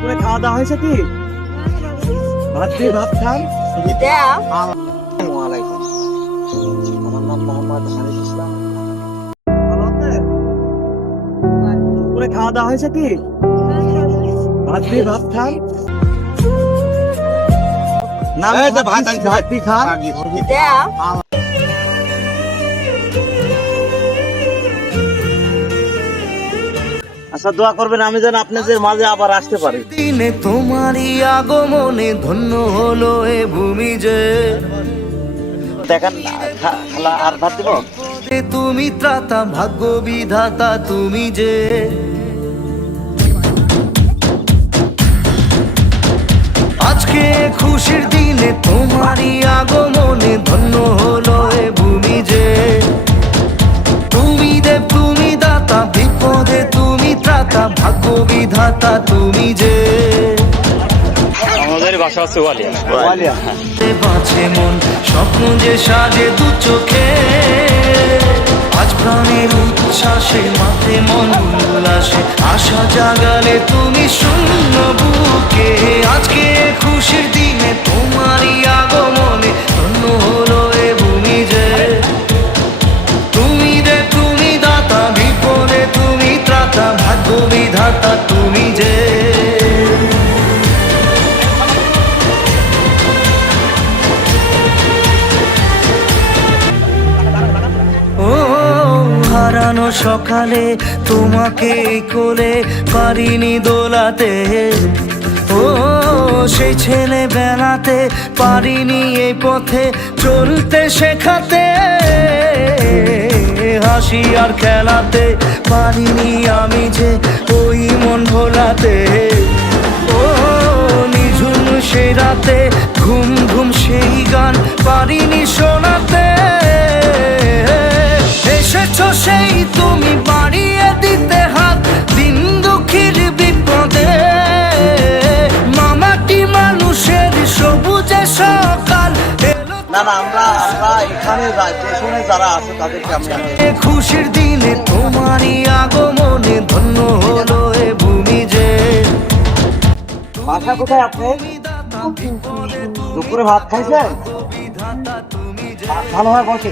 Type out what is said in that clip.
দুপুরে খাওয়া দাওয়া হয়েছে কি? ভাত দিয়ে ভাত খান। আমার নাম মোহাম্মদ হানিফ ইসলাম। খাওয়া দাওয়া হয়েছে কি? ভাত দিয়ে ভাত খান। না আমি ভাত ভাত। খান। আচ্ছা দোয়া করবেন আমি যেন আপনাদের মাঝে আবার আসতে পারি। দিনে তোমারই আগমনে ধন্য হলো এ ভূমি যে। দেখেন খালা আর ভাত দিব? তুমি ত্রাতা ভাগ্য বিধাতা তুমি যে। আজকে খুশির দিনে বিধাতা তুমি যে। আমাদের বাসা আছে ওয়ালিয়া। ওয়ালিয়া। বাঁচে মন স্বপ্ন যে সাজে দু চোখে। আজ প্রাণের উচ্ছ্বাসে মাথে মন উল্লাসে আশা জাগালে তুমি শূন্য বিধাতা তুমি যে। হারানো সকালে তোমাকে কোলে পারিনি দোলাতে। ও সেই ছেলে বেড়াতে পারিনি এই পথে চলতে শেখাতে। হাসি আর খেলাতে পারিনি আমি যে এসেছ সেই তুমি বাড়িয়ে দিতে হাত দিন দুঃখীর বিপদে। মামাটি মানুষের সবুজে সকাল না না আমরা আমরা এখানে যারা আছে তাদেরকে আমরা খুশির দিনে তোমারই আগমনে ধন্য হলো এ ভূমি যে। বাসা কোথায় আপনি? দুপুরে ভাত খাইছেন? ভালো হয় বসে